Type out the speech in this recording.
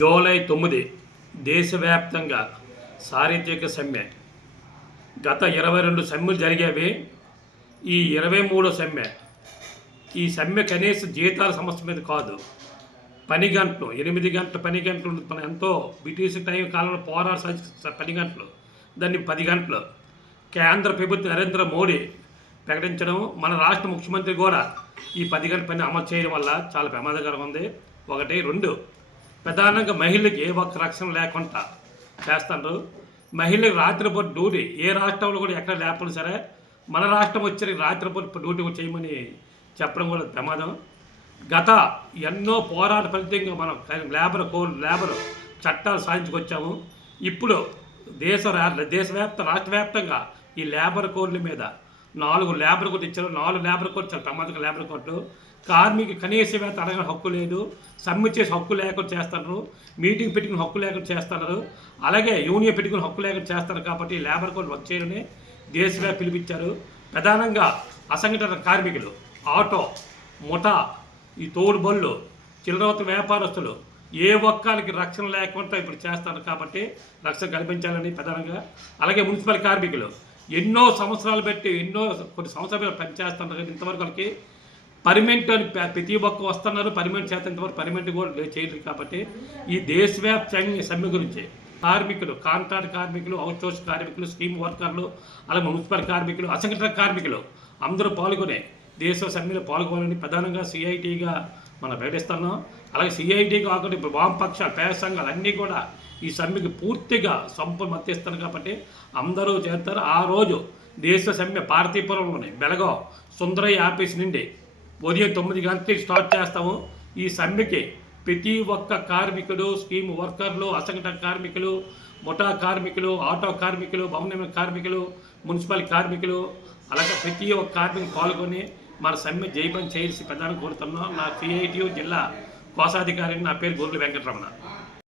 July 9 దేశవ్యాప్తంగా సార్వత్రిక సమ్మె. గత 22 సమ్మెలు జరిగేవి. ఈ 23వ సమ్మె. ఈ సమ్మె కనీస జీతాల సమస్య మీద కాదు, పని గంటలు 8 గంటలు పని గంటలు మన ఎంతో బ్రిటిష్ టైం కాలంలో పోరాట పని గంటలు, దాన్ని 10 గంటలు కేంద్ర ప్రభుత్వం నరేంద్ర మోడీ ప్రకటించడం, మన రాష్ట్ర ముఖ్యమంత్రి కూడా ఈ 10 గంటల పని అమలు చేయడం వల్ల చాలా ప్రమాదకరంగా ఉంది. 1, 2 ప్రధానంగా మహిళలకు ఏ ఒక్క రక్షణ లేకుండా చేస్తారు. మహిళలకు రాత్రిపూట డ్యూటీ ఏ రాష్ట్రంలో కూడా ఎక్కడ లేకపోయినా సరే మన రాష్ట్రం వచ్చి రాత్రిపూట డ్యూటీ చేయమని చెప్పడం కూడా ప్రమాదం. గత ఎన్నో పోరాట ఫలితంగా మనం లేబర్ చట్టాలు సాధించుకొచ్చాము. ఇప్పుడు రాష్ట్ర వ్యాప్తంగా ఈ లేబర్ కోడ్ల మీద 4 లేబర్ కోడ్ ఇచ్చారు. 4 లేబర్ కోడ్ చాలా ప్రమాదక లేబర్ కోడ్లు. కార్మిక కనీస వేతనం అడగని హక్కు లేదు, సమ్మె చేసి హక్కు లేకుండా చేస్తున్నారు, మీటింగ్ పెట్టుకుని హక్కు లేకుండా చేస్తున్నారు, అలాగే యూనియన్ పెట్టుకుని హక్కు లేకుండా చేస్తారు. కాబట్టి లేబర్ కోడ్ వర్క్ చేయడని దేశవ్యాప్తంగా పిలిపించారు. ప్రధానంగా అసంఘటిత కార్మికులు, ఆటో, ముఠా, ఈ తోడు బళ్ళు, చిల్లరవత వ్యాపారస్తులు ఏ ఒక్కరికి రక్షణ లేకుండా ఇప్పుడు చేస్తారు. కాబట్టి రక్షణ కల్పించాలని ప్రధానంగా. అలాగే మున్సిపల్ కార్మికులు ఎన్నో సంవత్సరాలు పెట్టి కొన్ని సంవత్సరాలు పనిచేస్తున్నారు. ఇంతవరకు వాళ్ళకి పర్మనెంట్ అని ప్రతి ఒక్క వస్తున్నారు, పర్మనెంట్ చేత ఇంతవరకు పర్మనెంట్ కూడా చేయలేదు. కాబట్టి ఈ దేశవ్యాప్తంగా సమ్మె గురించి కార్మికులు, కాంట్రాక్ట్ కార్మికులు, అవుట్సోర్స్ కార్మికులు, స్కీమ్ వర్కర్లు, అలాగే మున్సిపల్ కార్మికులు, అసంఘటిత కార్మికులు అందరూ పాల్గొనే దేశ సమ్మెలో పాల్గొనాలని ప్రధానంగా సిఐటిగా మనం ప్రకటిస్తున్నాం. అలాగే సిఐటి కాకుండా ఇప్పుడు వామపక్షాలు, పేద సంఘాలు అన్నీ కూడా ఈ సమ్మెకి పూర్తిగా మద్దతిస్తారు. కాబట్టి అందరూ చేస్తారు. ఆ రోజు దేశ సమ్మె పార్తీపురంలోని బెలగావ్ సుందరయ్య ఆఫీస్ నుండి ఉదయం 9 గంటలకి స్టార్ట్ చేస్తాము. ఈ సమ్మెకి ప్రతి ఒక్క కార్మికుడు, స్కీమ్ వర్కర్లు, అసంఘటిత కార్మికులు, ముఠా కార్మికులు, ఆటో కార్మికులు, భవన నిర్మాణ కార్మికులు, మున్సిపల్ కార్మికులు, అలాగే ప్రతి ఒక్క కార్మికులు పాల్గొని మన సమ్మె జయపని చేసి ప్రధాని కోరుతున్నాం. నా సిఐటి జిల్లా కోశాధికారిని, నా పేరు గొర్రెల వెంకటరమణ.